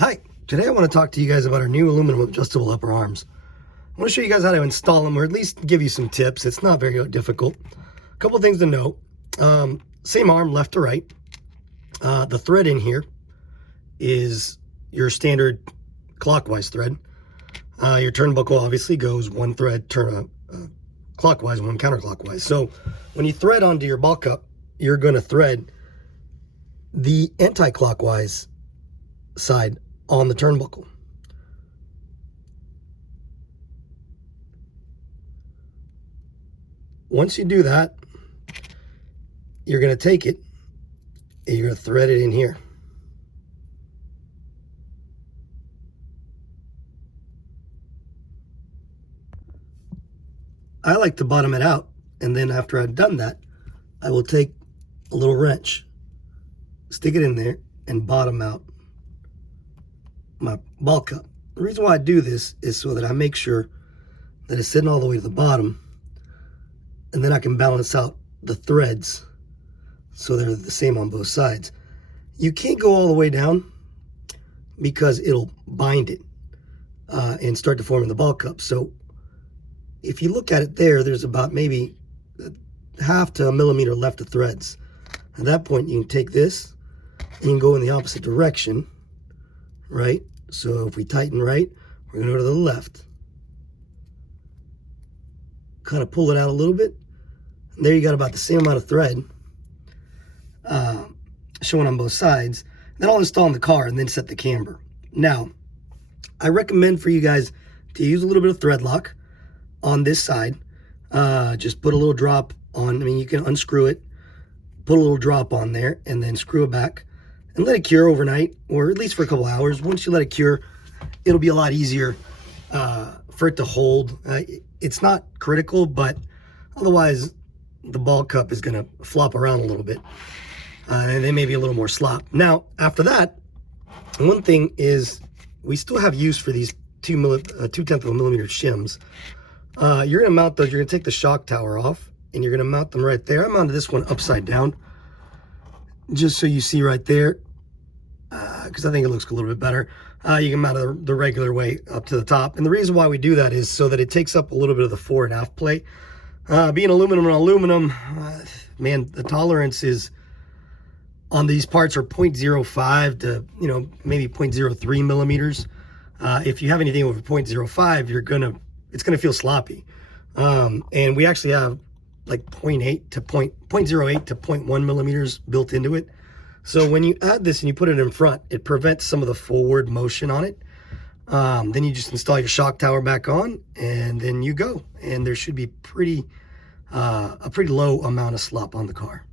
Hi, today I want to talk to you guys about our new aluminum adjustable upper arms. I want to show you guys how to install them, or at least give you some tips. It's not very difficult. A couple things to note. Same arm, left to right. The thread in here is your standard clockwise thread. Your turnbuckle obviously goes one thread clockwise, one counterclockwise. So when you thread onto your ball cup, you're going to thread the anti-clockwise side on the turnbuckle. Once you do that, you're going to take it and you're going to thread it in here. I like to bottom it out, and then after I've done that, I will take a little wrench, stick it in there, and bottom out my ball cup. The reason why I do this is so that I make sure that it's sitting all the way to the bottom, and then I can balance out the threads so they're the same on both sides. You can't go all the way down because it'll bind it and start to form in the ball cup. So if you look at it there's about maybe half to a millimeter left of threads. At that point, you can take this and you can go in the opposite direction, right? So if we tighten right, we're going to go to the left. Kind of pull it out a little bit. And there you got about the same amount of thread showing on both sides. Then I'll install in the car and then set the camber. Now, I recommend for you guys to use a little bit of thread lock on this side. Just put a little drop on. I mean, you can unscrew it, put a little drop on there, and then screw it back and let it cure overnight, or at least for a couple hours. Once you let it cure, it'll be a lot easier for it to hold. It's not critical, but otherwise the ball cup is going to flop around a little bit, and then maybe a little more slop. Now, after that, one thing is we still have use for these 2/10 of a millimeter shims. You're going to mount those. You're going to take the shock tower off, and you're going to mount them right there. I mounted this one upside down, just so you see right there, because I think it looks a little bit better. You can mount it the regular way up to the top. And the reason why we do that is so that it takes up a little bit of the fore and aft play. Being aluminum and aluminum, man, the tolerance is on these parts are 0.05 to, maybe 0.03 millimeters. If you have anything over 0.05, it's gonna feel sloppy. And we actually have like 0.08 to 0.1 millimeters built into it. So when you add this and you put it in front, it prevents some of the forward motion on it. Then you just install your shock tower back on, and then you go. And there should be a pretty low amount of slop on the car.